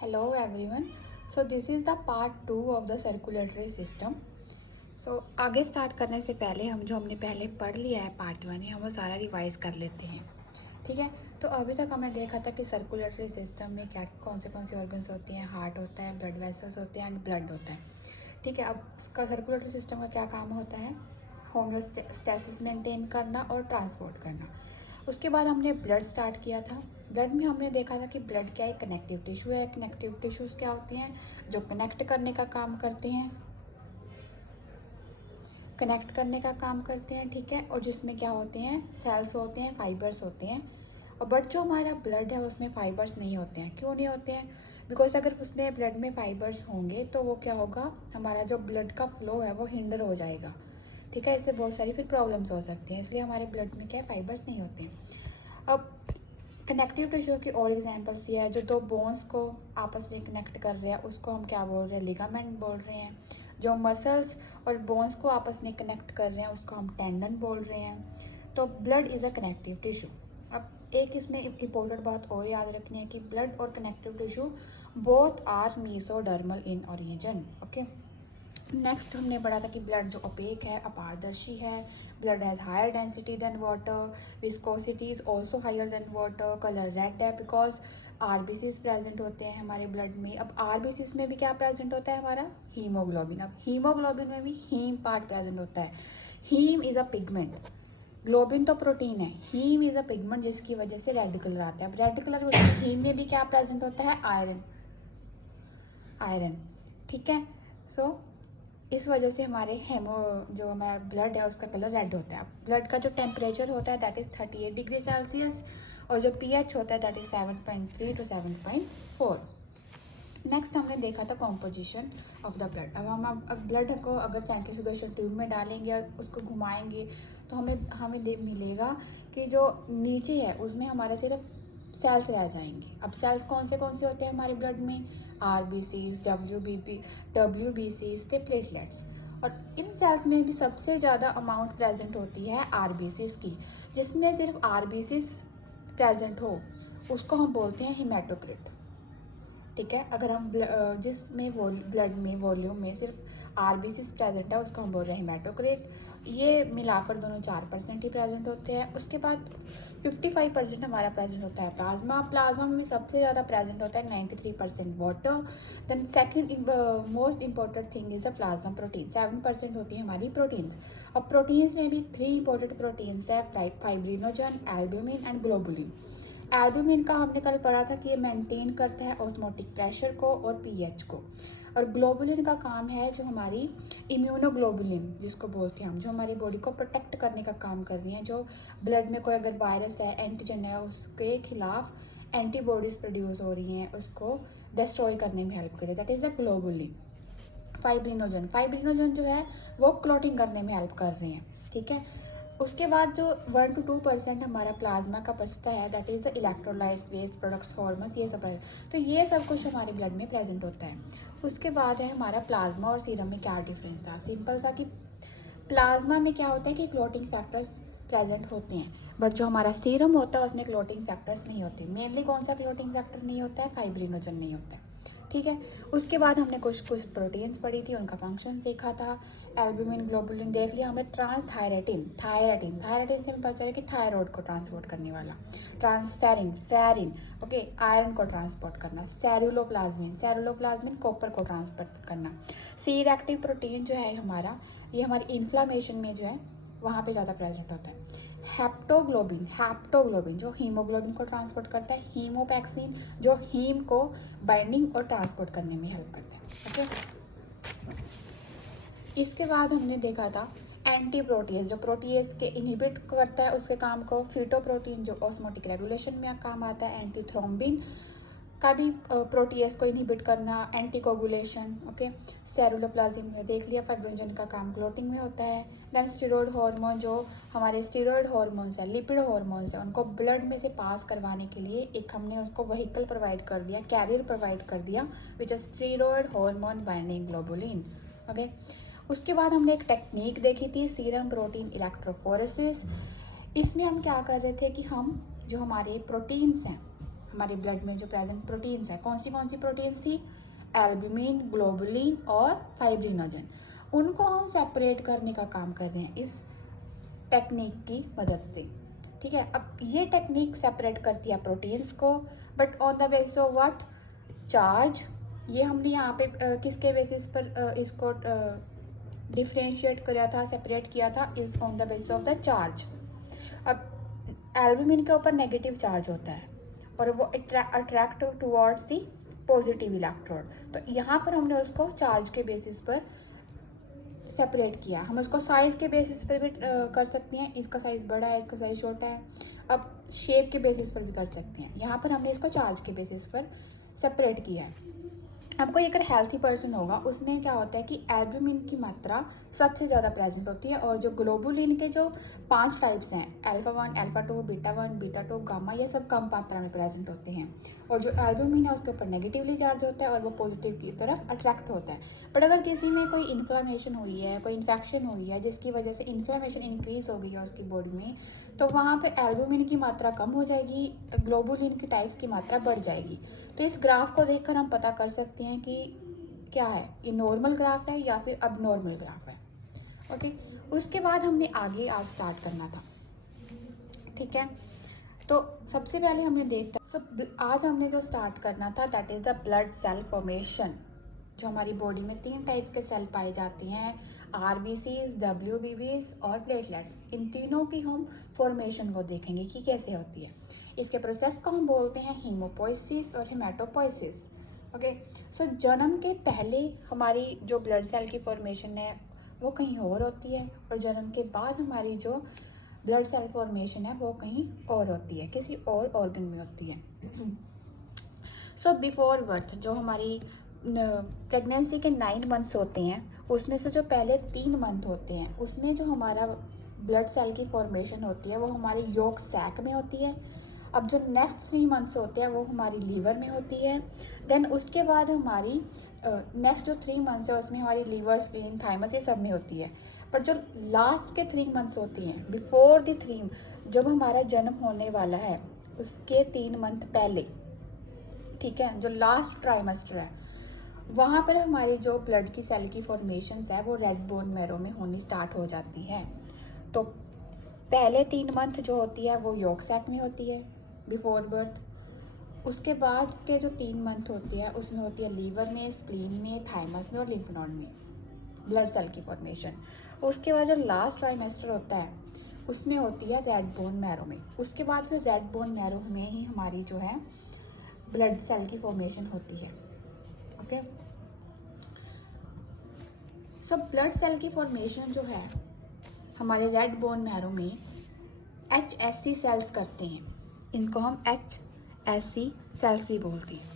Hello everyone. So this is the part 2 of the circulatory system. So आगे start करने से पहले हमने पहले पढ़ लिया है पार्ट 1 है, हम वो सारा रिवाइज कर लेते हैं। ठीक है, तो अभी तक हमने देखा था कि सर्कुलेटरी सिस्टम में क्या कौन से ऑर्गन्स होते हैं। हार्ट होता है, ब्लड वेसल्स होते हैं एंड ब्लड होता है। ठीक है, अब उसका सर्कुलेटरी सिस्टम का क्या काम होता है? होम्योस्टेसिस मेंटेन करना और ट्रांसपोर्ट करना। उसके बाद हमने ब्लड स्टार्ट किया था। ब्लड में हमने देखा था कि ब्लड क्या है, कनेक्टिव टिश्यू है। कनेक्टिव टिश्यूज़ क्या होती हैं? जो कनेक्ट करने का काम करते हैं, ठीक है, और जिसमें क्या होते हैं, सेल्स होते हैं, फाइबर्स होते हैं। और बट जो हमारा ब्लड है उसमें फाइबर्स नहीं होते हैं। क्यों नहीं होते हैं? बिकॉज अगर उसमें ब्लड में फाइबर्स होंगे तो वो क्या होगा, हमारा जो ब्लड का फ्लो है वो हिंडर हो जाएगा। ठीक है, इससे बहुत सारी फिर प्रॉब्लम्स हो सकती हैं, इसलिए हमारे ब्लड में क्या है, फाइबर्स नहीं होते हैं। अब कनेक्टिव टिश्यू की और एग्जांपल्स ये है, जो दो बोन्स को आपस में कनेक्ट कर रहे हैं उसको हम क्या बोल रहे हैं, लिगामेंट बोल रहे हैं। जो मसल्स और बोन्स को आपस में कनेक्ट कर रहे हैं उसको हम टेंडन बोल रहे हैं। तो blood is a connective tissue. अब एक इसमें इम्पोर्टेंट बात और याद रखनी है कि ब्लड और connective tissue both are mesodermal in origin. Okay, next हमने पढ़ा था कि ब्लड जो ओपेक है, अपारदर्शी है। Blood has higher density than water, viscosity is also higher than water, colour red है बिकॉज आरबीसीज प्रेजेंट होते हैं हमारे ब्लड में। अब आरबीसीज में भी क्या प्रेजेंट होता है, हमारा हीमोग्लोबिन। अब हीमोग्लोबिन में भी हीम पार्ट प्रेजेंट होता है। Haem is a pigment, globin तो प्रोटीन है, हीम इज अ पिगमेंट जिसकी वजह से रेड कलर आता है। अब रेड कलर हीम में भी क्या प्रेजेंट होता है, आयरन। ठीक है, सो इस वजह से हमारे जो हमारा ब्लड है उसका कलर रेड होता है। ब्लड का जो टेम्परेचर होता है दैट इज़ 38 डिग्री सेल्सियस, और जो पीएच होता है दैट इज़ 7.3 to 7.4। नेक्स्ट हमने देखा था कॉम्पोजिशन ऑफ द ब्लड। अब हम ब्लड को अगर सेंट्रीफ्यूगेशन ट्यूब में डालेंगे और उसको घुमाएंगे तो हमें मिलेगा कि जो नीचे है उसमें हमारे सिर्फ सेल्स रह जाएंगे। अब सेल्स कौन से होते हैं हमारे ब्लड में? आरबीसीज, डब्ल्यूबीसीज, प्लेटलेट्स। और इन सेल्स में भी सबसे ज़्यादा अमाउंट प्रेजेंट होती है आरबीसीज की। जिसमें सिर्फ आरबीसीज प्रेजेंट हो उसको हम बोलते हैं हिमेटोक्रिट। ठीक है, अगर हम जिसमें ब्लड में वॉल्यूम में सिर्फ आरबीसी प्रेजेंट है उसको हम बोल रहे हैं हिमेटोक्रिट। ये मिलाकर दोनों 4% ही प्रेजेंट होते हैं। उसके बाद 55% हमारा प्रेजेंट होता है प्लाज्मा। प्लाज्मा में भी सबसे ज़्यादा प्रेजेंट होता है 93% water. Then second most important thing is the plasma protein, 7% होती है हमारी प्रोटीन्स। अब प्रोटीन्स में भी 3 इंपॉर्टेंट प्रोटीन्स है, fibrinogen, albumin and globulin. Albumin का हमने कल पढ़ा था कि ये मेंटेन करता है ऑस्मोटिक प्रेशर को और पीएच को। और ग्लोबुलिन का काम है जो हमारी इम्यूनोग्लोबुलिन जिसको बोलते हैं हम, जो हमारी बॉडी को प्रोटेक्ट करने का काम कर रही है। जो ब्लड में कोई अगर वायरस है, एंटीजन है, उसके खिलाफ एंटीबॉडीज प्रोड्यूस हो रही हैं, उसको डिस्ट्रॉय करने में हेल्प करे, that is the globulin. Fibrinogen जो है वो क्लॉटिंग करने में हेल्प कर रहे हैं। ठीक है, उसके बाद जो 1 to 2% हमारा प्लाज्मा का बचता है that is the electrolytes, waste products, hormones, ये सब। तो ये सब कुछ हमारे ब्लड में प्रेजेंट होता है। उसके बाद है हमारा प्लाज्मा और सीरम में क्या डिफरेंस था। सिंपल सा कि प्लाज्मा में क्या होता है कि क्लॉटिंग फैक्टर्स प्रेजेंट होते हैं, बट जो हमारा सीरम होता है उसमें क्लॉटिंग फैक्टर्स नहीं होते। मेनली कौन सा क्लॉटिंग फैक्टर नहीं होता है? फाइब्रिनोजन नहीं होता है। ठीक है, उसके बाद हमने कुछ प्रोटीन्स पढ़ी थी, उनका फंक्शन देखा था। एल्ब्यूमिन, ग्लोबुलिन देख लिया हमने। थायराइटिन से हमें पता चला कि थायराइड को ट्रांसपोर्ट करने वाला। फेरिन, ओके, आयरन को ट्रांसपोर्ट करना। सेरुलोप्लाज्मिन कॉपर को ट्रांसपोर्ट करना। सी रिएक्टिव प्रोटीन जो है हमारा, ये हमारी इन्फ्लामेशन में जो है वहाँ पे ज़्यादा प्रेजेंट होता है। हैप्टोग्लोबिन जो हीमोग्लोबिन को ट्रांसपोर्ट करता है। हीमोपैक्सिन जो हीम को बाइंडिंग और ट्रांसपोर्ट करने में हेल्प करता है। ओके, इसके बाद हमने देखा था एंटी प्रोटीज, जो प्रोटीज के इनहिबिट करता है उसके काम को। फिटोप्रोटीन जो ऑस्मोटिक रेगुलेशन में काम आता है। एंटीथ्रोम्बिन का भी प्रोटीज को इनहिबिट करना, एंटीकोगुलेशन। ओके, सेरुलोप्लाज्म में देख लिया। फाइब्रिनोजन का काम क्लोटिंग में होता है। देन स्टेरॉयड हार्मोन, जो हमारे स्टेरॉयड हार्मोन्स है, लिपिड हार्मोन्स है, उनको ब्लड में से पास करवाने के लिए एक हमने उसको व्हीकल प्रोवाइड कर दिया, कैरियर प्रोवाइड कर दिया, which is steroid hormone binding globulin. Okay, उसके बाद हमने एक टेक्निक देखी थी, सीरम प्रोटीन इलेक्ट्रोफोरेसिस। इसमें हम क्या कर रहे थे कि हम जो हमारे प्रोटीन्स हैं हमारे ब्लड में जो प्रेजेंट प्रोटीन्स है, कौन सी प्रोटीन्स थी, एल्ब्यूमिन, ग्लोबुलिन और फाइब्रिनोजन, उनको हम सेपरेट करने का काम कर रहे हैं इस टेक्निक की मदद से। ठीक है, अब ये टेक्निक सेपरेट करती है प्रोटीन्स को, but on the basis of what, charge. ये हमने यहाँ पे किसके बेसिस पर इसको डिफ्रेंशिएट किया था, सेपरेट किया था, is on the basis of the charge. अब एल्ब्यूमिन के ऊपर नेगेटिव चार्ज होता है और वो attract towards the positive electrode, तो यहाँ पर हमने उसको चार्ज के बेसिस पर सेपरेट किया। हम उसको साइज़ के बेसिस पर भी कर सकते हैं, इसका साइज़ बड़ा है, इसका साइज़ छोटा है, अब शेप के बेसिस पर भी कर सकते हैं। यहाँ पर हमने इसको चार्ज के बेसिस पर सेपरेट किया है। आपको अगर हेल्थी पर्सन होगा उसमें क्या होता है कि एल्ब्यूमिन की मात्रा सबसे ज़्यादा प्रेजेंट होती है, और जो ग्लोबुलिन के जो 5 टाइप्स हैं, alpha 1, alpha 2, beta 1, beta 2, gamma, ये सब कम मात्रा में प्रेजेंट होते हैं। और जो एल्ब्यूमिन है उसके ऊपर नेगेटिवली चार्ज होता है और वो पॉजिटिव की तरफ अट्रैक्ट होता है। बट अगर किसी में कोई इन्फ्लामेशन हुई है, कोई इन्फेक्शन हुई है जिसकी वजह से इन्फ्लामेशन इंक्रीज हो गई है उसकी बॉडी में, तो वहाँ पे एल्ब्यूमिन की मात्रा कम हो जाएगी, ग्लोबुलिन की टाइप्स की मात्रा बढ़ जाएगी। तो इस ग्राफ को देखकर हम पता कर सकते हैं कि क्या है, ये नॉर्मल ग्राफ है या फिर अबनॉर्मल ग्राफ है। ओके, उसके बाद हमने आगे आज स्टार्ट करना था। ठीक है, तो सबसे पहले हमने देखा, आज हमने जो स्टार्ट करना था that is the blood cell formation. जो हमारी बॉडी में 3 टाइप्स के सेल पाए जाते हैं, आरबीसीज, डब्ल्यूबीबीज और प्लेटलेट्स। इन तीनों की हम फॉर्मेशन को देखेंगे कि कैसे होती है। इसके प्रोसेस को हम बोलते हैं हीमोपोइसिस और हेमाटोपोइसिस। ओके, सो जन्म के पहले हमारी जो ब्लड सेल की फॉर्मेशन है वो कहीं और होती है, और जन्म के बाद हमारी जो ब्लड सेल फॉर्मेशन है वो कहीं और होती है, किसी और ऑर्गन में होती है। सो बिफोर बर्थ, जो हमारी प्रेगनेंसी के 9 मंथ्स होते हैं, उसमें से जो पहले 3 मंथ होते हैं उसमें जो हमारा ब्लड सेल की फॉर्मेशन होती है वो हमारे योक सैक में होती है। अब जो नेक्स्ट 3 मंथ्स होते हैं वो हमारी लीवर में होती है। देन उसके बाद हमारी नेक्स्ट जो 3 मंथ्स है उसमें हमारी लीवर, स्प्लीन, थाइमस, ये सब में होती है। पर जो लास्ट के 3 मंथ्स होती हैं, बिफोर द 3, जब हमारा जन्म होने वाला है उसके 3 मंथ पहले, ठीक है, जो लास्ट ट्राइमेस्टर है, वहाँ पर हमारी जो ब्लड की सेल की फॉर्मेशन है वो रेड बोन मैरो में होनी स्टार्ट हो जाती है। तो पहले 3 मंथ जो होती है वो योक सैक में होती है बिफोर बर्थ। उसके बाद के जो 3 मंथ होती है उसमें होती है लीवर में, स्प्लीन में, थाइमस में और लिम्फ नोड में ब्लड सेल की फॉर्मेशन। उसके बाद जो लास्ट ट्राइमेस्टर होता है उसमें होती है रेड बोन मैरो में। उसके बाद फिर रेड बोन मैरो में ही हमारी जो है ब्लड सेल की फॉर्मेशन होती है। ओके, सो ब्लड सेल की फॉर्मेशन जो है हमारे रेड बोन मैरो में HSC सेल्स करते हैं। इनको हम HSC सेल्स भी बोलते हैं,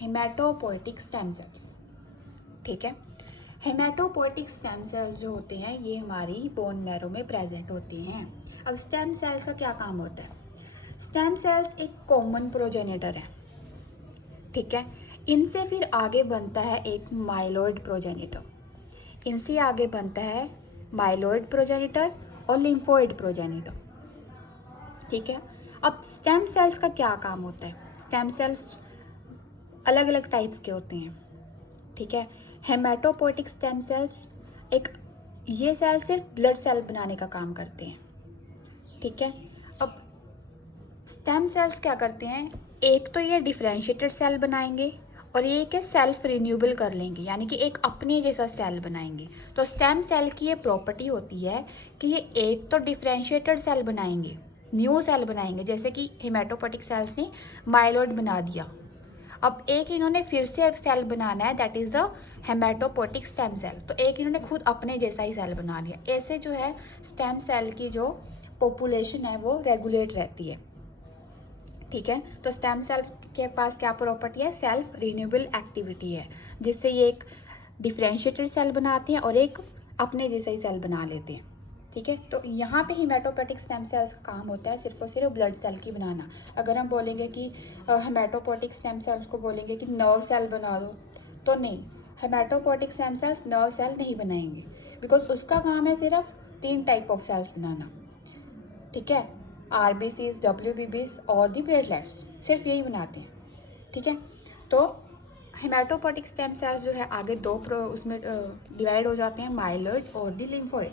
हेमाटोपोइटिक स्टेम सेल्स। ठीक है, हेमाटोपोइटिक स्टेम सेल्स जो होते हैं ये हमारी बोन मैरो में प्रेजेंट होते हैं। अब स्टेम सेल्स का क्या काम होता है? स्टेम सेल्स एक कॉमन प्रोजेनिटर है। ठीक है, इनसे फिर आगे बनता है एक माइलॉइड प्रोजेनिटर, इनसे आगे बनता है माइलॉइड प्रोजेनिटर और लिम्फोइड प्रोजेनिटर। ठीक है, अब स्टेम सेल्स का क्या काम होता है? स्टेम सेल्स अलग अलग टाइप्स के होते हैं। ठीक है, हेमाटोपोइटिक स्टेम सेल्स, एक ये सेल सिर्फ ब्लड सेल बनाने का काम करते हैं। ठीक है, अब स्टेम सेल्स क्या करते हैं, एक तो ये डिफरेंशिएटेड सेल बनाएंगे और ये एक सेल्फ रिन्यूएबल कर लेंगे, यानी कि एक अपने जैसा सेल बनाएंगे। तो स्टेम सेल की ये प्रॉपर्टी होती है कि ये एक तो डिफरेंशिएटेड सेल बनाएंगे, न्यू सेल बनाएंगे, जैसे कि हेमाटोपोइटिक सेल्स ने माइलॉइड बना दिया। अब एक इन्होंने फिर से एक सेल बनाना है, that is the haematopoietic stem cell. तो एक इन्होंने खुद अपने जैसा ही सेल बना लिया। ऐसे जो है स्टेम सेल की जो पॉपुलेशन है वो रेगुलेट रहती है। ठीक है, तो स्टेम सेल के पास क्या प्रॉपर्टी है? सेल्फ रिन्यूएबल एक्टिविटी है, जिससे ये एक डिफरेंशिएटेड सेल बनाते हैं और एक अपने जैसा ही सेल बना लेते हैं। ठीक है, तो यहाँ पे हेमाटोपोइटिक स्टेम सेल्स का काम होता है सिर्फ और सिर्फ ब्लड सेल की बनाना। अगर हम बोलेंगे कि हेमाटोपोइटिक स्टेम सेल्स को बोलेंगे कि नर्व सेल बना दो, तो नहीं, haematopoietic stem cells nerve cell नहीं बनाएंगे, बिकॉज उसका काम है सिर्फ 3 टाइप ऑफ सेल्स बनाना। ठीक है, आरबीसीज, डब्ल्यूबीबीज और दी प्लेटलेट्स। सिर्फ यही बनाते हैं, ठीक है। तो हेमाटोपोटिक स्टेम सेल्स जो है आगे दो उसमें डिवाइड हो जाते हैं, माइलॉइड और दी लिम्फोइड।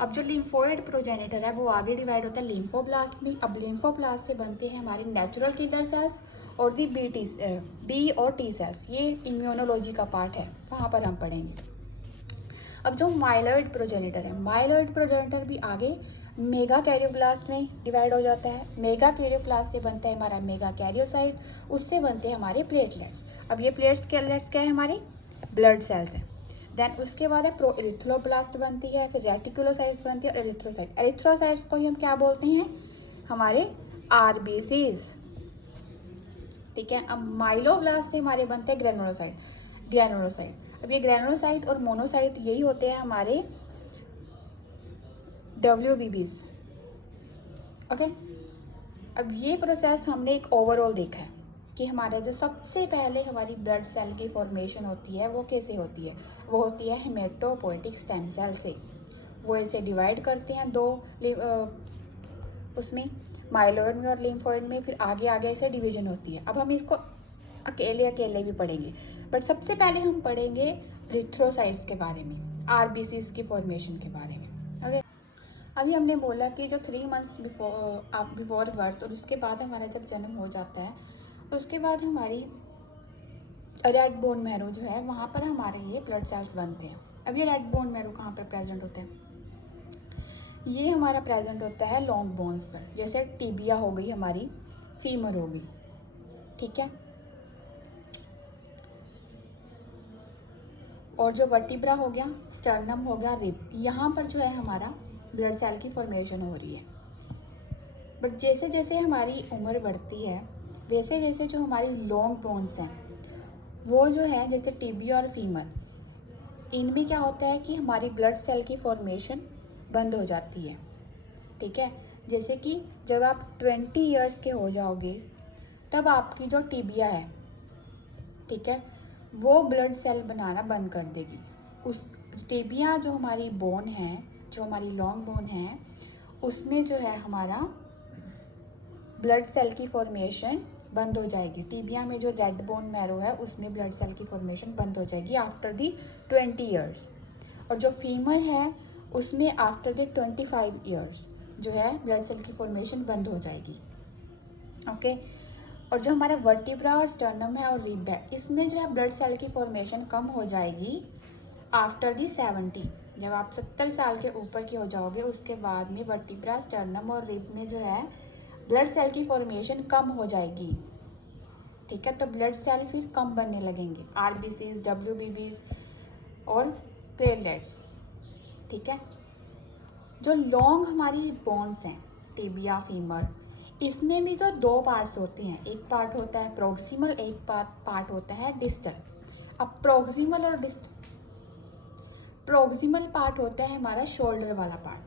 अब जो लिम्फोइड प्रोजेनिटर है वो आगे डिवाइड होता है लिम्फोब्लास्ट में। अब लिम्फोब्लास्ट से बनते हैं हमारी नेचुरल किलर सेल्स और दी बी और टी सेल्स। ये इम्यूनोलॉजी का पार्ट है, वहाँ पर हम पढ़ेंगे। अब जो माइलॉइड प्रोजेनिटर है, माइलॉइड प्रोजेनिटर भी आगे मेगा कैरियोब्लास्ट में डिवाइड हो जाता है। मेगा कैरियोब्लास्ट से बनता है हमारा मेगा कैरियोसाइट, उससे बनते हैं हमारे प्लेटलेट्स। अब ये प्लेट्स क्या है, हमारे ब्लड सेल्स हैं। देन उसके बाद है प्रो एरिथ्रोब्लास्ट बनती है, फिर रेटिकुलोसाइट्स बनती है और एरिथ्रोसाइट। एरिथ्रोसाइट्स को ही हम क्या बोलते हैं, हमारे आरबीसीज, ठीक है। अब माइलोब्लास्ट से हमारे बनते हैं ग्रेनुलोसाइट। अब ये ग्रेनुलोसाइट और मोनोसाइट यही होते हैं हमारे WBBs, ओके। अब ये प्रोसेस हमने एक ओवरऑल देखा है कि हमारे जो सबसे पहले हमारी ब्लड सेल की फॉर्मेशन होती है वो कैसे होती है, वो होती है हेमेटोपोएटिक स्टेम सेल से। वो इसे डिवाइड करते हैं दो उसमें, माइलॉइड में और लिम्फोइड में, फिर आगे आगे ऐसे डिवीजन होती है। अब हम इसको अकेले अकेले भी पढ़ेंगे, बट सबसे पहले हम पढ़ेंगे एरिथ्रोसाइट्स के बारे में, आरबीसीज की फॉर्मेशन के बारे में, ओके। अभी हमने बोला कि जो 3 मंथ्स बिफोर बर्थ और उसके बाद हमारा जब जन्म हो जाता है, उसके बाद हमारी रेड बोन मैरो जो है वहाँ पर हमारे ये ब्लड सेल्स बनते हैं। अब ये रेड बोन मैरो कहाँ पर प्रेजेंट होते हैं, ये हमारा प्रेजेंट होता है लॉन्ग बोन्स पर, जैसे टिबिया हो गई हमारी, फीमर हो गई, ठीक है। और जो वर्टिब्रा हो गया, स्टर्नम हो गया, रिब, यहाँ पर जो है हमारा ब्लड सेल की फॉर्मेशन हो रही है। बट जैसे जैसे हमारी उम्र बढ़ती है वैसे वैसे जो हमारी लॉन्ग बोन्स हैं वो जो है, जैसे टिबिया और फीमर, इनमें क्या होता है कि हमारी ब्लड सेल की फॉर्मेशन बंद हो जाती है, ठीक है। जैसे कि जब आप 20 इयर्स के हो जाओगे तब आपकी जो टिबिया है, ठीक है, वो ब्लड सेल बनाना बंद कर देगी। उस टिबिया जो हमारी बोन है, जो हमारी लॉन्ग बोन है, उसमें जो है हमारा ब्लड सेल की फॉर्मेशन बंद हो जाएगी। टिबिया में जो रेड बोन मैरो है उसमें ब्लड सेल की फॉर्मेशन बंद हो जाएगी आफ्टर दी 20 इयर्स। और जो फीमर है उसमें आफ्टर दी 25 इयर्स जो है ब्लड सेल की फॉर्मेशन बंद हो जाएगी, ओके। और जो हमारा वर्टिब्रा और स्टर्नम है और रिब है, इसमें जो है ब्लड सेल की फॉर्मेशन कम हो जाएगी आफ्टर दी 70। जब आप 70 साल के ऊपर के हो जाओगे उसके बाद में वर्टिब्रा, स्टर्नम और रिब में जो है ब्लड सेल की फॉर्मेशन कम हो जाएगी, ठीक है। तो ब्लड सेल फिर कम बनने लगेंगे, आरबीसीज, WBBs और प्लेटलेट्स, ठीक है। जो लॉन्ग हमारी बोन्स हैं, टिबिया, फीमर, इसमें भी जो 2 पार्ट्स होते हैं, एक पार्ट होता है प्रोक्सिमल, एक पार्ट होता है डिस्टल। अब प्रोक्सिमल पार्ट होता है हमारा शोल्डर वाला पार्ट,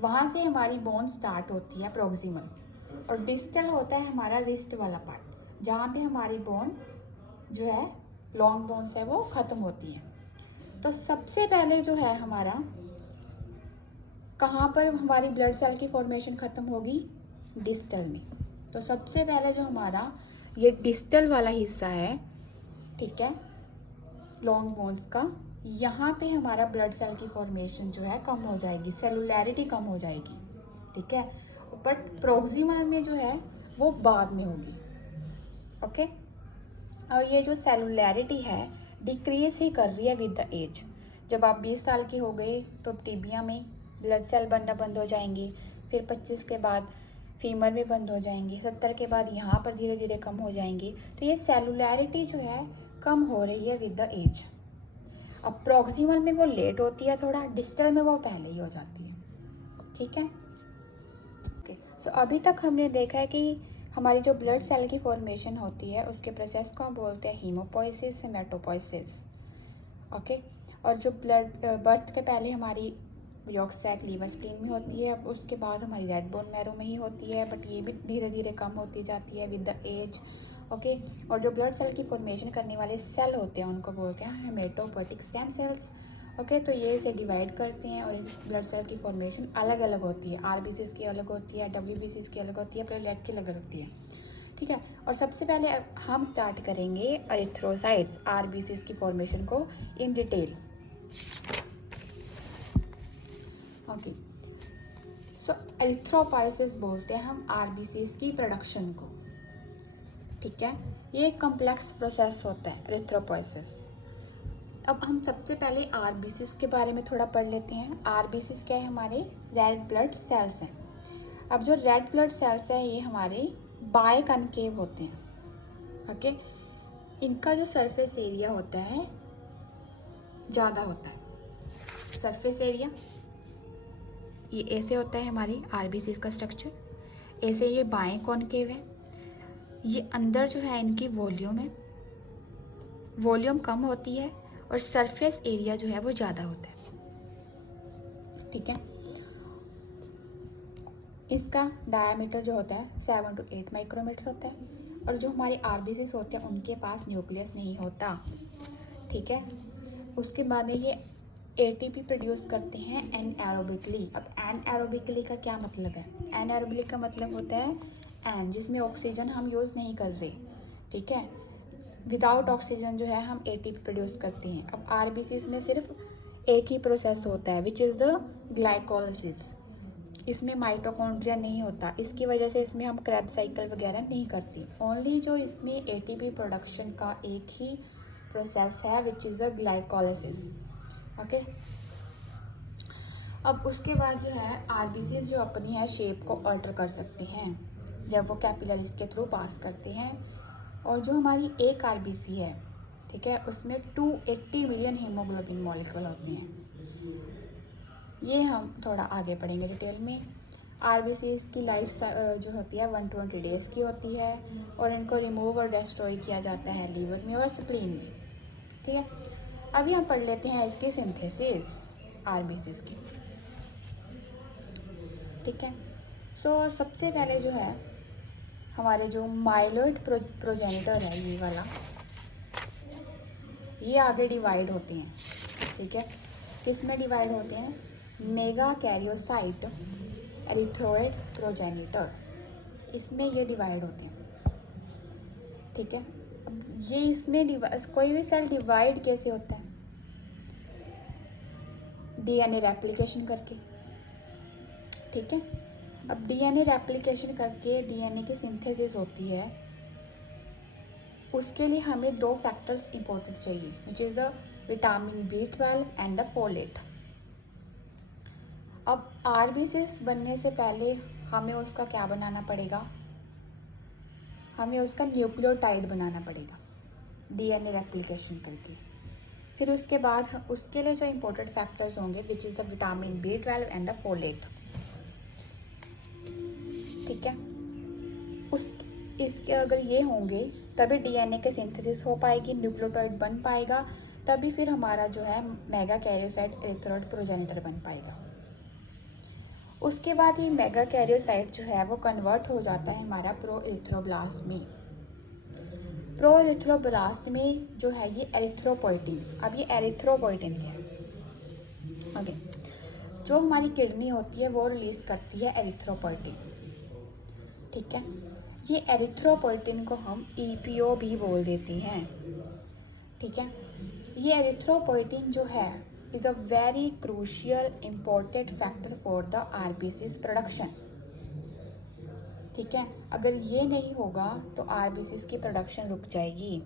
वहाँ से हमारी बोन स्टार्ट होती है प्रोक्सिमल, और डिस्टल होता है हमारा रिस्ट वाला पार्ट, जहाँ पे हमारी बोन जो है लॉन्ग बोन्स है वो ख़त्म होती है। तो सबसे पहले जो है हमारा कहाँ पर हमारी ब्लड सेल की फॉर्मेशन ख़त्म होगी, डिस्टल में। तो सबसे पहले जो हमारा ये डिस्टल वाला हिस्सा है, ठीक है, लॉन्ग बोन्स का, यहाँ पे हमारा ब्लड सेल की फॉर्मेशन जो है कम हो जाएगी, सेलुलैरिटी कम हो जाएगी, ठीक है। बट प्रोक्सिमल में जो है वो बाद में होगी, ओके। और ये जो सेलुलैरिटी है डिक्रीज ही कर रही है विद द एज। जब आप 20 साल के हो गए तो टिबिया में ब्लड सेल बनना बंद हो जाएंगे, फिर 25 के बाद फीमर में बंद हो जाएंगे, 70 के बाद यहाँ पर धीरे धीरे कम हो जाएंगे। तो ये सेलुलैरिटी जो है कम हो रही है विद द एज। अब प्रोक्सिमल में वो लेट होती है थोड़ा, डिस्टल में वो पहले ही हो जाती है, ठीक है, ओके। सो अभी तक हमने देखा है कि हमारी जो ब्लड सेल की फॉर्मेशन होती है उसके प्रोसेस को हम बोलते हैं हीमोपोइसिस, हेमेटोपोइसिस, ओके। और जो ब्लड बर्थ के पहले हमारी यॉर्क सैक लीवर स्प्लीन में होती है, अब उसके बाद हमारी रेड बोन मैरो में ही होती है, बट ये भी धीरे धीरे कम होती जाती है विद द एज, ओके। और जो ब्लड सेल की फॉर्मेशन करने वाले सेल होते हैं उनको बोलते हैं हेमेटोपोएटिक स्टेम सेल्स, ओके। तो ये इसे डिवाइड करते हैं और इस ब्लड सेल की फॉर्मेशन अलग अलग होती है, आरबीसीज की अलग होती है, WBCs की अलग होती है, प्लेटलेट की अलग होती है, ठीक है। और सबसे पहले हम स्टार्ट करेंगे एरिथ्रोसाइट्स आरबीसीज की फॉर्मेशन को in detail. Okay, so erythropoiesis बोलते हैं हम आरबीसीज की प्रोडक्शन को, ठीक है। ये एक कॉम्प्लेक्स प्रोसेस होता है एरिथ्रोपोइसिस। अब हम सबसे पहले आरबीसीज के बारे में थोड़ा पढ़ लेते हैं। आरबीसीज क्या है? हमारे रेड ब्लड सेल्स हैं। अब जो रेड ब्लड सेल्स है ये हमारे बाय कनकेव होते हैं, ओके। इनका जो सरफेस एरिया होता है ज़्यादा होता है। सरफेस एरिया ये ऐसे होता है हमारी आरबीसीज का स्ट्रक्चर। ऐसे ये बाएं कॉनकेव है। ये अंदर जो है इनकी वॉल्यूम है, वॉल्यूम कम होती है और सरफेस एरिया जो है वो ज़्यादा होता है, ठीक है। इसका डायामीटर जो होता है 7 to 8 माइक्रोमीटर होता है। और जो हमारे आरबीसीज होते हैं उनके पास न्यूक्लियस नहीं होता, ठीक है। उसके बाद ये एटीपी प्रोड्यूस करते हैं एनएरोबिकली। अब एनएरोबिकली का क्या मतलब है? एनएरोबिकली का मतलब होता है एन जिसमें ऑक्सीजन हम यूज़ नहीं कर रहे, ठीक है। विदाउट ऑक्सीजन जो है हम एटीपी प्रोड्यूस करते हैं। अब आरबीसीज में सिर्फ एक ही प्रोसेस होता है विच इज़ द ग्लाइकोलिसिस। इसमें माइटोकॉन्ड्रिया नहीं होता, इसकी वजह से इसमें हम क्रेब्स साइकिल वगैरह नहीं करती। ओनली जो इसमें एटीपी प्रोडक्शन का एक ही प्रोसेस है which is a glycolysis, okay. अब उसके बाद जो है आरबीसीज जो अपनी है शेप को अल्टर कर सकते हैं जब वो कैपिलरीज के थ्रू पास करते हैं। और जो हमारी एक आरबीसी है, ठीक है, उसमें 280 मिलियन हीमोग्लोबिन मॉलिक्यूल होते हैं। ये हम थोड़ा आगे पढ़ेंगे डिटेल में। आरबीसीज की लाइफ जो होती है 120 डेज़ की होती है और इनको रिमूव और डिस्ट्रॉय किया जाता है लीवर में और स्प्लीन में, ठीक है। अभी हम पढ़ लेते हैं इसकी सिंथेसिस आरबीसीज की, ठीक है। सो सबसे पहले जो है हमारे जो माइलोइड प्रोजेनिटर है ये वाला, ये आगे डिवाइड होते हैं, ठीक है। किस में डिवाइड होते हैं? मेगा कैरियोसाइट एरिथ्रोइड प्रोजेनिटर, इसमें ये डिवाइड होते हैं, ठीक है। अब ये इसमें कोई भी सेल डिवाइड कैसे होता है? डीएनए रेप्लिकेशन करके, ठीक है। अब डीएनए रेप्लिकेशन करके डीएनए की सिंथेसिस होती है। उसके लिए हमें दो फैक्टर्स इंपॉर्टेंट चाहिए which is the vitamin B12 and the folate. अब आरबीसीज बनने से पहले हमें उसका क्या बनाना पड़ेगा? हमें उसका न्यूक्लियोटाइड बनाना पड़ेगा डीएनए रेप्लिकेशन करके। फिर उसके बाद उसके लिए जो इम्पोर्टेंट फैक्टर्स होंगे which is the vitamin B12 and the folate, ठीक है। उस इसके अगर ये होंगे तभी डीएनए के सिंथेसिस हो पाएगी, न्यूक्लियोटाइड बन पाएगा, तभी फिर हमारा जो है मेगा कैरियोसाइट एरिथ्रोइड प्रोजेनिटर बन पाएगा। उसके बाद ये मेगा कैरियोसाइट जो है वो कन्वर्ट हो जाता है हमारा प्रोएरिथ्रोब्लास्ट में। प्रोएरिथ्रोब्लास्ट में जो है ये एरिथ्रोपोइटिन, अब ये एरिथ्रोपोइटिन है, ओके। जो हमारी किडनी होती है वो रिलीज करती है एरिथ्रोपोइटिन, ठीक है। ये एरिथ्रोपोइटिन को हम EPO भी बोल देते हैं, ठीक है। ये एरिथ्रोपोइटिन जो है is a very crucial important factor for the RBCs production, ठीक है। अगर ये नहीं होगा तो आरबीसीज की प्रोडक्शन रुक जाएगी,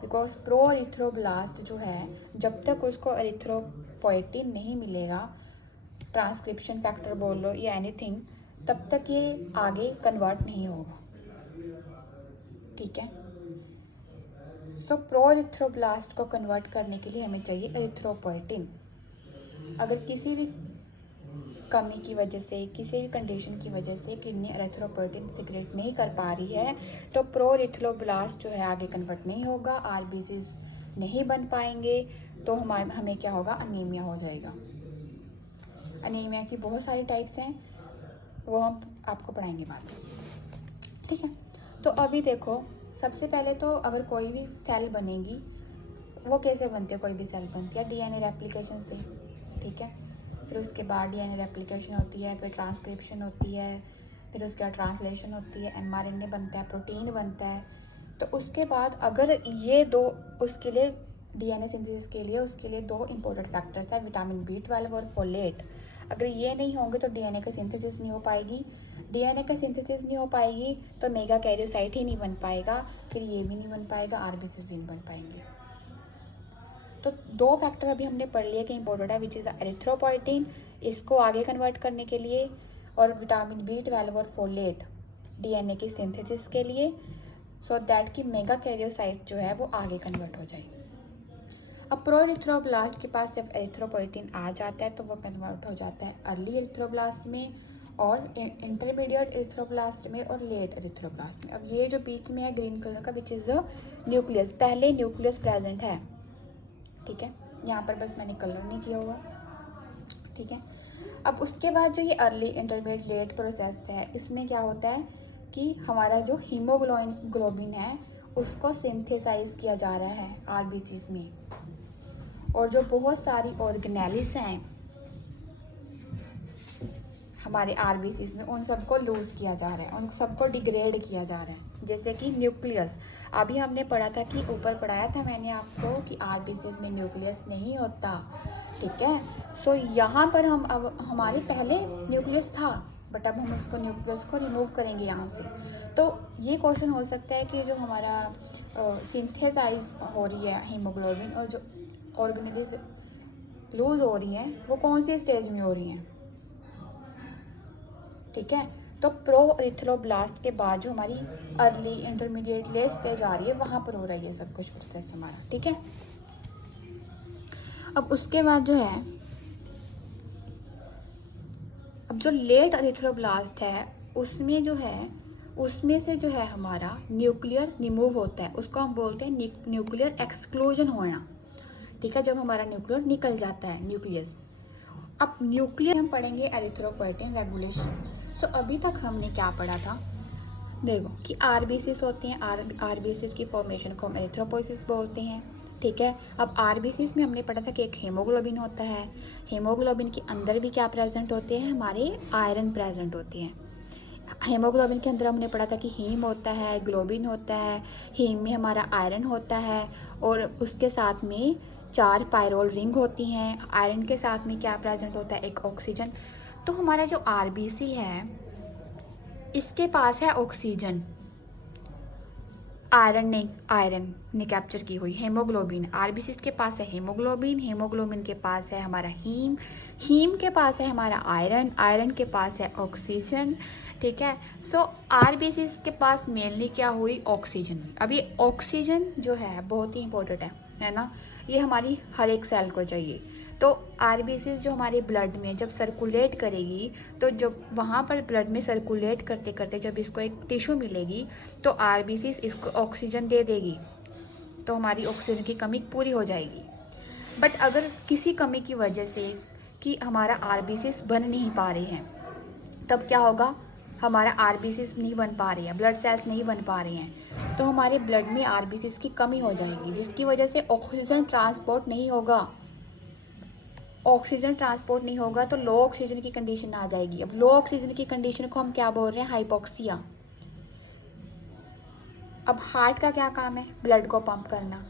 बिकॉज प्रोएरिथ्रोब्लास्ट जो है जब तक उसको एरिथ्रोपोइटिन नहीं मिलेगा, ट्रांसक्रिप्शन फैक्टर बोल लो या एनीथिंग, तब तक ये आगे कन्वर्ट नहीं होगा, ठीक है। सो प्रोएरिथ्रोब्लास्ट को कन्वर्ट करने के लिए हमें चाहिए एरिथ्रोपोइटिन। अगर किसी भी कमी की वजह से, किसी भी कंडीशन की वजह से किडनी एरिथ्रोपोइटिन सिक्रेट नहीं कर पा रही है तो प्रोएरिथ्रोब्लास्ट जो है आगे कन्वर्ट नहीं होगा, आरबीसीज नहीं बन पाएंगे, तो हमें क्या होगा? अनीमिया हो जाएगा। अनीमिया की बहुत सारी टाइप्स हैं, वो हम आपको पढ़ाएंगे बाद में, ठीक है। तो अभी देखो, सबसे पहले तो अगर कोई भी सेल बनेगी वो कैसे बनती है? कोई भी सेल बनती है डीएनए रेप्लिकेशन से, ठीक है। फिर उसके बाद डीएनए रेप्लिकेशन होती है, फिर ट्रांसक्रिप्शन होती है, फिर उसके बाद ट्रांसलेशन होती है, mRNA बनता है, प्रोटीन बनता है। तो उसके बाद अगर ये दो, उसके लिए DNA सिंथेसिस के लिए उसके लिए दो इम्पोर्टेंट फैक्टर्स है, विटामिन B12 और फोलेट। अगर ये नहीं होंगे तो DNA का सिंथेसिस नहीं हो पाएगी। DNA का सिंथेसिस नहीं हो पाएगी तो मेगा कैरियोसाइट ही नहीं बन पाएगा, फिर ये भी नहीं बन पाएगा, RBCs भी नहीं बन पाएंगे। तो दो फैक्टर अभी हमने पढ़ लिया कि इम्पोर्टेंट है, विच इज़ एरिथ्रोपोइटिन, इसको आगे कन्वर्ट करने के लिए, और विटामिन B12 और फोलेट DNA की सिंथेसिस के लिए, सो दैट कि मेगा कैरियोसाइट जो है वो आगे कन्वर्ट हो जाए। अब प्रोएरिथ्रोब्लास्ट के पास जब एरिथ्रोपोइटिन आ जाता है तो वो कन्वर्ट हो जाता है अर्ली एरिथ्रोब्लास्ट में, और इंटरमीडिएट एरिथ्रोब्लास्ट में, और लेट एरिथ्रोब्लास्ट में। अब ये जो बीच में है ग्रीन कलर का, विच इज़ न्यूक्लियस, पहले न्यूक्लियस प्रेजेंट है, ठीक है, यहाँ पर बस मैंने कलर नहीं किया हुआ, ठीक है। अब उसके बाद जो ये अर्ली इंटरमीडिएट लेट प्रोसेस है, इसमें क्या होता है कि हमारा जो हीमोग्लोबिन है उसको सिंथेसाइज किया जा रहा है RBCs में, और जो बहुत सारी ऑर्गेनेलिस हैं हमारे RBCs में, उन सबको लूज़ किया जा रहा है, उन सबको डिग्रेड किया जा रहा है। जैसे कि न्यूक्लियस, अभी हमने पढ़ा था कि ऊपर पढ़ाया था मैंने आपको कि RBCs में न्यूक्लियस नहीं होता, ठीक है। सो यहाँ पर हम अब हमारे पहले न्यूक्लियस था, बट अब हम उसको न्यूक्लियस को रिमूव करेंगे यहाँ से। तो ये क्वेश्चन हो सकता है कि जो हमारा सिंथेसाइज हो रही है हीमोग्लोबिन और जो ऑर्गेनेलिस लूज हो रही हैं वो कौन सी स्टेज में हो रही हैं, ठीक है। तो प्रोएरिथ्रोब्लास्ट के बाद जो हमारी अर्ली इंटरमीडिएट लेट स्टेज आ रही है वहाँ पर हो रहा है ये सब कुछ प्रोसेस हमारा, ठीक है। अब उसके बाद जो है, अब जो लेट एरिथ्रोब्लास्ट है उसमें जो है, उसमें से जो है हमारा न्यूक्लियर रिमूव होता है, उसको हम बोलते हैं न्यूक्लियर एक्सक्लूजन होना, ठीक है, जब हमारा न्यूक्लियर निकल जाता है न्यूक्लियस। अब न्यूक्लियर हम पढ़ेंगे एरिथ्रोपोइटिन रेगुलेशन। सो अभी तक हमने क्या पढ़ा था, देखो कि RBCs होते हैं, RBCs की फॉर्मेशन को हम एरिथ्रोपोइसिस बोलते हैं, ठीक है। अब RBCs में हमने पढ़ा था कि एक हीमोग्लोबिन होता है, हीमोग्लोबिन के अंदर भी क्या प्रेजेंट होते हैं, हमारे आयरन प्रेजेंट होते हैं। हीमोग्लोबिन के अंदर हमने पढ़ा था कि हीम होता है, ग्लोबिन होता है, हीम में हमारा आयरन होता है, और उसके साथ में 4 पायरोल रिंग होती हैं। आयरन के साथ में क्या प्रेजेंट होता है, एक ऑक्सीजन। तो हमारा जो RBC है इसके पास है ऑक्सीजन, आयरन ने कैप्चर की हुई, हेमोग्लोबिन, RBCs के पास है हेमोग्लोबिन, हेमोग्लोबिन के पास है हमारा हीम के पास है हमारा आयरन के पास है ऑक्सीजन, ठीक है। सो RBCs के पास मेनली क्या हुई, ऑक्सीजन। अब ये ऑक्सीजन जो है बहुत ही इंपॉर्टेंट है ना, ये हमारी हर एक सेल को चाहिए। तो RBCs जो हमारे ब्लड में जब सर्कुलेट करेगी, तो जब वहाँ पर ब्लड में सर्कुलेट करते करते जब इसको एक टिश्यू मिलेगी तो RBCs इसको ऑक्सीजन दे देगी, तो हमारी ऑक्सीजन की कमी पूरी हो जाएगी। बट अगर किसी कमी की वजह से कि हमारा RBCs बन नहीं पा रहे हैं, तब क्या होगा, हमारा RBCs नहीं बन पा रही है, ब्लड सेल्स नहीं बन पा रही हैं, तो हमारे ब्लड में RBCs की कमी हो जाएगी, जिसकी वजह से ऑक्सीजन ट्रांसपोर्ट नहीं होगा। ऑक्सीजन ट्रांसपोर्ट नहीं होगा तो लो ऑक्सीजन की कंडीशन आ जाएगी। अब लो ऑक्सीजन की कंडीशन को हम क्या बोल रहे हैं, हाइपोक्सिया। अब हार्ट का क्या काम है, ब्लड को पंप करना।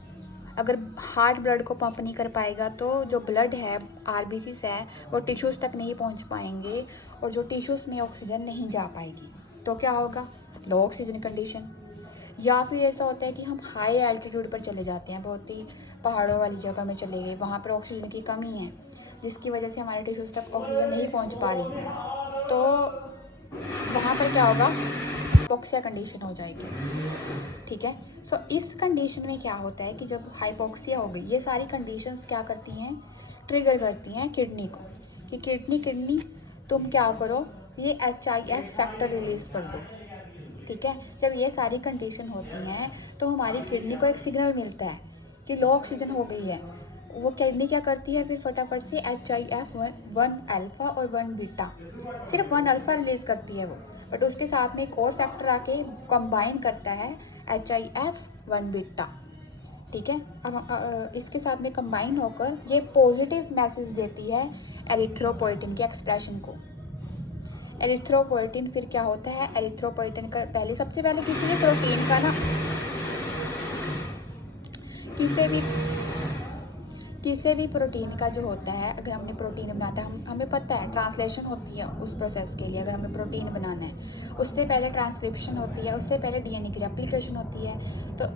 अगर हार्ट ब्लड को पंप नहीं कर पाएगा तो जो ब्लड है, RBCs है, वो टिश्यूज़ तक नहीं पहुंच पाएंगे, और जो टिश्यूज़ में ऑक्सीजन नहीं जा पाएगी, तो क्या होगा, लो ऑक्सीजन कंडीशन। या फिर ऐसा होता है कि हम हाई एल्टीट्यूड पर चले जाते हैं, बहुत ही पहाड़ों वाली जगह में चले गए, वहाँ पर ऑक्सीजन की कमी है, जिसकी वजह से हमारे टिश्यूज़ तक ऑक्सीजन नहीं पहुँच पा रही, तो वहाँ पर क्या होगा, हाइपोक्सिया कंडीशन हो जाएगी, ठीक है। सो इस कंडीशन में क्या होता है कि जब हाइपोक्सिया हो गई, ये सारी कंडीशंस क्या करती हैं, ट्रिगर करती हैं किडनी को, कि किडनी तुम क्या करो, ये HIF फैक्टर रिलीज कर दो, ठीक है। जब ये सारी कंडीशन होती हैं तो हमारी किडनी को एक सिग्नल मिलता है कि लो ऑक्सीजन हो गई है। वो किडनी क्या करती है, फिर फटाफट से HIF 1 अल्फा और 1 बीटा, सिर्फ 1 अल्फा रिलीज करती है वो, बट उसके साथ में एक और फैक्टर आके कंबाइन करता है HIF 1 बीटा, ठीक है। अब इसके साथ में कंबाइन होकर ये पॉजिटिव मैसेज देती है एरिथ्रोपोइटिन के एक्सप्रेशन को। एरिथ्रोपोइटिन फिर क्या होता है, एरिथ्रोपोइटिन का पहले सबसे पहले किसी भी प्रोटीन का ना किसी भी प्रोटीन का जो होता है, अगर हमने प्रोटीन बनाता है, हमें पता है ट्रांसलेशन होती है उस प्रोसेस के लिए। अगर हमें प्रोटीन बनाना है उससे पहले ट्रांसक्रिप्शन होती है, उससे पहले डीएनए की रेप्लिकेशन होती है। तो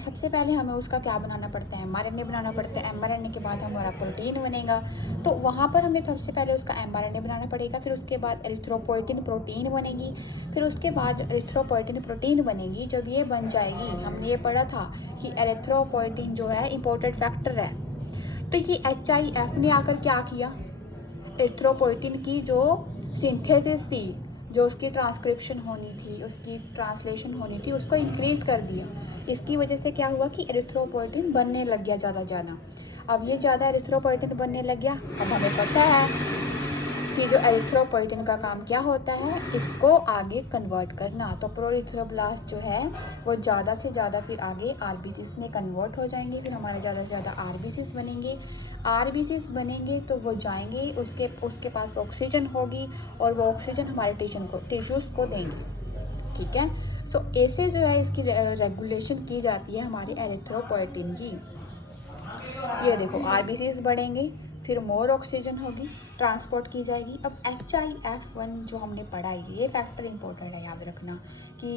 सबसे पहले हमें उसका क्या बनाना पड़ता है, एमआरएनए बनाना पड़ता है। एमआरएनए के बाद हमारा प्रोटीन बनेगा, तो वहाँ पर हमें सबसे पहले उसका एमआरएनए बनाना पड़ेगा। फिर उसके बाद एरिथ्रोपोइटिन प्रोटीन बनेगी, फिर उसके बाद एरिथ्रोपोइटिन प्रोटीन बनेगी। जब ये बन जाएगी, हमने ये पढ़ा था कि एरिथ्रोपोइटिन जो है इंपॉर्टेंट फैक्टर है। तो ये HIF ने आकर क्या किया, एरिथ्रोपोइटिन की जो सिंथेसिस थी, जो उसकी ट्रांसक्रिप्शन होनी थी, उसकी ट्रांसलेशन होनी थी, उसको इंक्रीज कर दिया। इसकी वजह से क्या हुआ कि एरिथ्रोपोइटिन बनने लग गया ज़्यादा। अब ये ज़्यादा एरिथ्रोपोइटिन बनने लग गया। अब हमें पता है कि जो एरिथ्रोपोइटिन का काम क्या होता है, इसको आगे कन्वर्ट करना। तो प्रोइथ्रोब्लास्ट जो है वो ज़्यादा से ज़्यादा फिर आगे आरबीसीस में कन्वर्ट हो जाएंगे। फिर हमारे ज़्यादा से ज़्यादा आरबीसीस बनेंगे। आरबीसीस बनेंगे तो वो जाएंगे, उसके पास ऑक्सीजन होगी और वो ऑक्सीजन हमारे टिश्यूज़ को देंगे। ठीक है, सो ऐसे जो है इसकी रेगुलेशन की जाती है हमारे एरिथ्रोपोइटिन की। ये देखो आरबीसीस बढ़ेंगे, फिर मोर ऑक्सीजन होगी, ट्रांसपोर्ट की जाएगी। अब HIF1 जो हमने पढ़ा है, ये फैक्टर इंपॉर्टेंट है याद रखना कि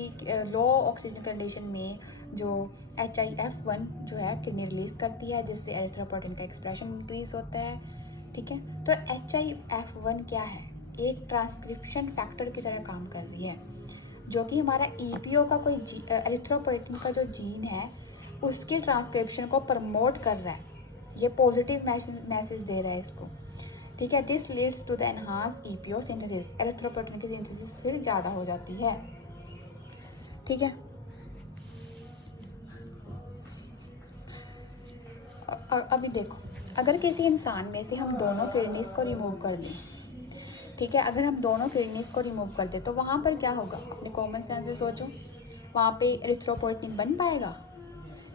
लो ऑक्सीजन कंडीशन में जो HIF1 जो है किडनी रिलीज करती है, जिससे एरिथ्रोपोइटिन का एक्सप्रेशन इंक्रीज होता है। ठीक है, तो HIF1 क्या है, एक ट्रांसक्रिप्शन फैक्टर की तरह काम कर रही है, जो कि हमारा EPO का कोई एरिथ्रोपोइटिन का जो जीन है उसके ट्रांसक्रिप्शन को प्रमोट कर रहा है। ये पॉजिटिव मैसेज दे रहा है इसको। ठीक है, this leads to the enhance EPO synthesis, erythropoietin की सिंथेसिस फिर ज़्यादा हो जाती है। ठीक है, अभी देखो, अगर किसी इंसान में से हम दोनों किडनीज को रिमूव कर दें, ठीक है, अगर हम दोनों किडनीज को रिमूव कर दें तो वहाँ पर क्या होगा, अपने कॉमन सेंस से सोचो, वहाँ पे एरिथ्रोपोइटिन बन पाएगा?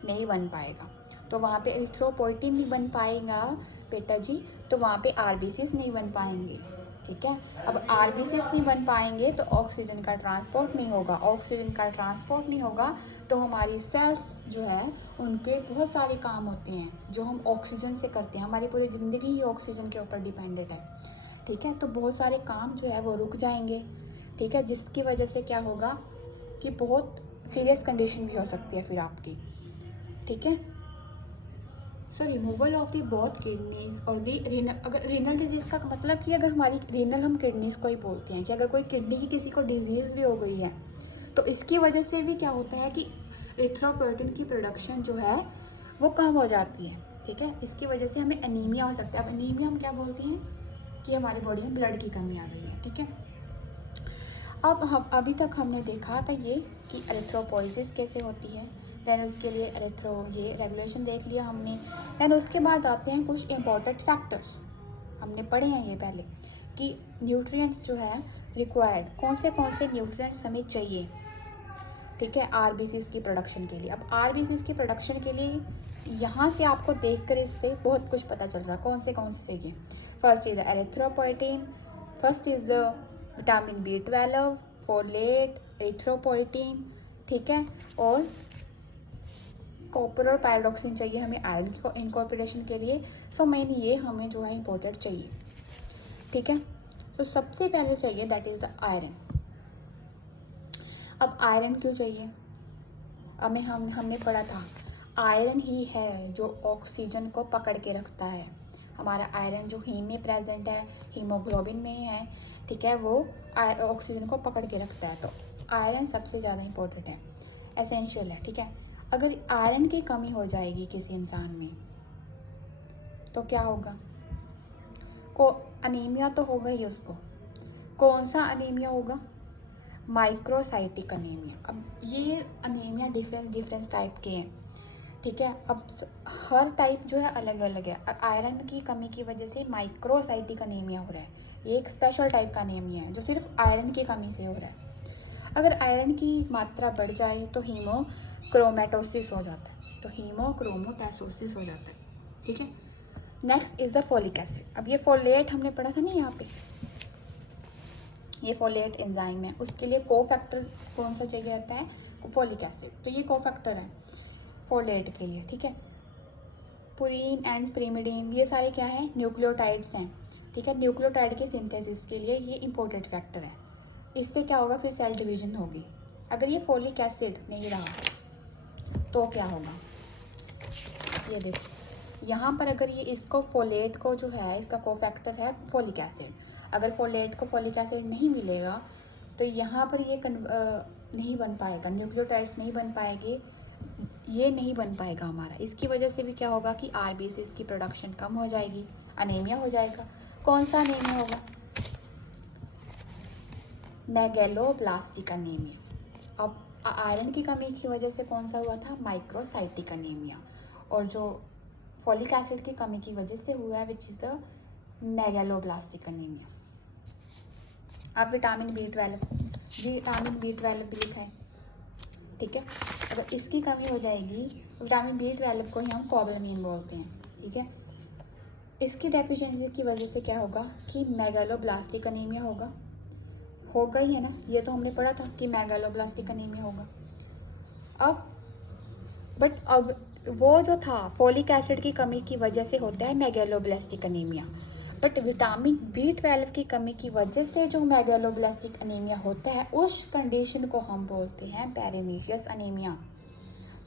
नहीं बन पाएगा। तो वहाँ पे एरिथ्रोपोइटिन नहीं बन पाएगा बेटा जी, तो वहाँ पे आरबीसीस नहीं बन पाएंगे। ठीक है, अब आरबीसीस नहीं बन पाएंगे तो ऑक्सीजन का ट्रांसपोर्ट नहीं होगा। ऑक्सीजन का ट्रांसपोर्ट नहीं होगा तो हमारी सेल्स जो है उनके बहुत सारे काम होते हैं जो हम ऑक्सीजन से करते हैं। हमारी पूरी ज़िंदगी ही ऑक्सीजन के ऊपर डिपेंडेंट है। ठीक है, तो बहुत सारे काम जो है वो रुक जाएंगे। ठीक है, जिसकी वजह से क्या होगा कि बहुत सीरियस कंडीशन भी हो सकती है फिर आपकी। ठीक है, सो removal of the both kidneys और दी रीनल, अगर रीनल डिजीज़ का मतलब कि अगर हमारी रीनल, हम किडनीज़ को ही बोलते हैं कि अगर कोई किडनी की किसी को डिजीज़ भी हो गई है तो इसकी वजह से भी क्या होता है कि एरिथ्रोपोइटिन की प्रोडक्शन जो है वो कम हो जाती है। ठीक है, इसकी वजह से हमें एनीमिया हो सकता है। अब एनीमिया हम क्या बोलते हैं कि हमारी बॉडी में ब्लड की कमी आ गई है। ठीक है, अब हम अभी तक हमने देखा था ये कि एरिथ्रोपोइसिस कैसे होती है, दैन उसके लिए ये रेगुलेशन देख लिया हमने। दैन उसके बाद आते हैं कुछ इम्पोर्टेंट फैक्टर्स, हमने पढ़े हैं ये पहले कि न्यूट्रिएंट्स जो है रिक्वायर्ड, कौन से न्यूट्रिएंट्स हमें चाहिए। ठीक है, आरबीसीस की प्रोडक्शन के लिए। अब आरबीसीस की प्रोडक्शन के लिए यहाँ से आपको देखकर इससे बहुत कुछ पता चल रहा है कौन से चाहिए। First is the erythropoietin, first is the vitamin B12, folate, erythropoietin. ठीक है, और कॉपर और पायरोक्सिन चाहिए हमें आयरन को इनकॉर्पोरेशन के लिए। सो मेन ये हमें जो है इम्पोर्टेंट चाहिए। ठीक है, तो सबसे पहले चाहिए दैट इज द आयरन। अब आयरन क्यों चाहिए, हमने पढ़ा था आयरन ही है जो ऑक्सीजन को पकड़ के रखता है। हमारा आयरन जो हीम में प्रेजेंट है, हीमोग्लोबिन में है, ठीक है, वो ऑक्सीजन को पकड़ के रखता है। तो आयरन सबसे ज़्यादा इम्पोर्टेंट है, एसेंशियल है। ठीक है, अगर आयरन की कमी हो जाएगी किसी इंसान में तो क्या होगा, अनीमिया तो होगा ही उसको। कौन सा अनीमिया होगा, माइक्रोसाइटिक अनीमिया। अब ये अनीमिया डिफरेंस टाइप के हैं। ठीक है, अब हर टाइप जो है अलग अलग है। आयरन की कमी की वजह से माइक्रोसाइटिक अनीमिया हो रहा है, ये एक स्पेशल टाइप का अनीमिया है जो सिर्फ आयरन की कमी से हो रहा है। अगर आयरन की मात्रा बढ़ जाए तो हीमोक्रोमेटोसिस हो जाता है, तो हीमोक्रोमोटैसोसिस हो जाता है। ठीक है, next is the folic acid. अब ये फोलेट हमने पढ़ा था ना, ये फोलेट एंजाइम है, उसके लिए कोफैक्टर कौन सा चाहिए होता है, फोलिक एसिड, तो ये कोफैक्टर है फोलेट के लिए, ठीक है। पुरीन एंड प्रीमिडीन ये सारे क्या है, न्यूक्लियोटाइड्स हैं, ठीक है। न्यूक्लियोटाइड के सिंथेसिस के लिए ये इंपॉर्टेंट फैक्टर है। इससे क्या होगा, फिर सेल डिवीजन होगी। अगर ये फोलिक एसिड नहीं रहा तो क्या होगा, ये देखो यहाँ पर अगर ये इसको फोलेट को जो है इसका कोफैक्टर है फोलिक एसिड, अगर फोलेट को फोलिक एसिड नहीं मिलेगा तो यहाँ पर ये नहीं बन पाएगा, न्यूक्लियोटाइड्स नहीं बन पाएंगे, ये नहीं बन पाएगा हमारा। इसकी वजह से भी क्या होगा कि आरबीसीज की प्रोडक्शन कम हो जाएगी, अनीमिया हो जाएगा। कौन सा अनीमिया होगा, मेगैलोब्लास्टिक अनीमिया। अब आयरन की कमी की वजह से कौन सा हुआ था, माइक्रोसाइटिक अनीमिया, और जो फोलिक एसिड की कमी की वजह से हुआ है which is the megaloblastic anaemia. अब विटामिन B12 भी लिखा है, ठीक है। अगर इसकी कमी हो जाएगी, विटामिन B12 को ही हम कोबालामिन बोलते हैं, ठीक है। इसकी डेफिशिएंसी की वजह से क्या होगा कि मेगैलोब्लास्टिक अनीमिया होगा ही है ना, ये तो हमने पढ़ा था कि मेगैलोब्लास्टिक अनीमिया होगा। अब वो जो था फोलिक एसिड की कमी की वजह से होता है megaloblastic anaemia, but vitamin B12 की कमी की वजह से जो मेगैलोब्लास्टिक अनीमिया होता है उस कंडीशन को हम बोलते हैं पेरिनीशियस अनीमिया।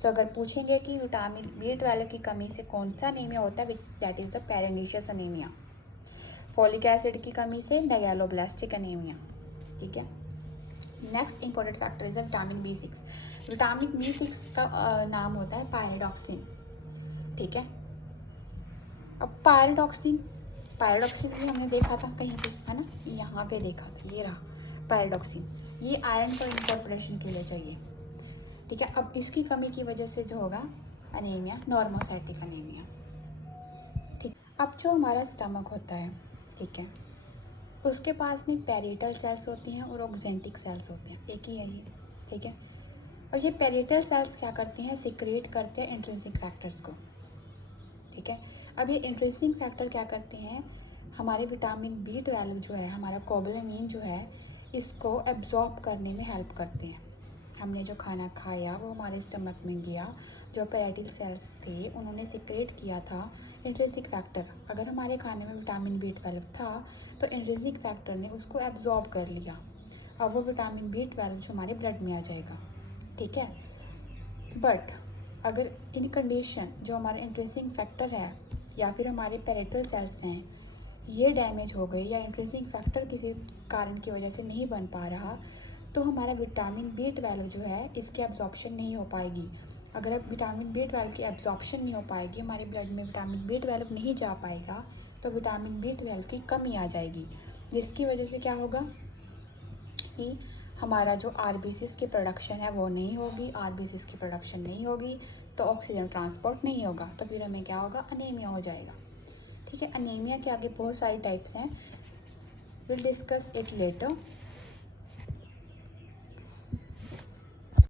सो अगर पूछेंगे कि विटामिन B12 की कमी से कौन सा अनीमिया होता है, that is the pernicious anaemia. Folic acid की कमी से मेगैलोब्लास्टिक अनीमिया, ठीक है। Next important factor is vitamin B6। Vitamin B6 का नाम होता है पायरोडॉक्सिन, ठीक है। अब पायरोडॉक्सिन भी हमने देखा था कहीं पे, है ना, यहाँ पे देखा था, ये रहा पायरोडॉक्सिन, ये आयरन को इंकॉर्पोरेशन के लिए चाहिए, ठीक है। अब इसकी कमी की वजह से जो होगा अनीमिया, नॉर्मोसाइटिक अनीमिया, ठीक। अब जो हमारा स्टमक होता है, ठीक है, उसके पास में पैरेटल सेल्स होती हैं और ऑक्जेंटिक सेल्स होते हैं, एक ही है ये, ठीक है। और ये पैरेटल सेल्स क्या करते हैं, सिक्रेट करते हैं इंट्रिंसिक फैक्टर्स को, ठीक है। अब ये इंट्रिंसिक फैक्टर क्या करते हैं, हमारे विटामिन B12 जो है, हमारा कोबालामिन जो है, इसको एब्जॉर्ब करने में हेल्प करते हैं। हमने जो खाना खाया वो हमारे स्टमक में गया, जो पैरेटल सेल्स थे उन्होंने सिक्रेट किया था इंट्रिंसिक फैक्टर। अगर हमारे खाने में विटामिन B12 था तो इंट्रिंसिक फैक्टर ने उसको एब्जॉर्ब कर लिया, अब वो विटामिन B12 जो हमारे ब्लड में आ जाएगा, ठीक है। बट अगर इन कंडीशन जो हमारा इंट्रिंसिक फैक्टर है या फिर हमारे पैरेटल सेल्स हैं ये डैमेज हो गए, या इंट्रिंसिक फैक्टर किसी कारण की वजह से नहीं बन पा रहा, तो हमारा विटामिन B12 जो है इसकी एब्जॉर्प्शन नहीं हो पाएगी। अगर अब विटामिन B12 की एब्जॉर्प्शन नहीं हो पाएगी, हमारे ब्लड में विटामिन B12 नहीं जा पाएगा, तो विटामिन B12 की कमी आ जाएगी, जिसकी वजह से क्या होगा कि हमारा जो आरबीसीज की प्रोडक्शन है वो नहीं होगी, आरबीसीज की प्रोडक्शन नहीं होगी तो ऑक्सीजन ट्रांसपोर्ट नहीं होगा, तो फिर हमें क्या होगा, अनीमिया हो जाएगा, ठीक है। अनीमिया के आगे बहुत सारी टाइप्स हैं, विल डिस्कस इट लेटर।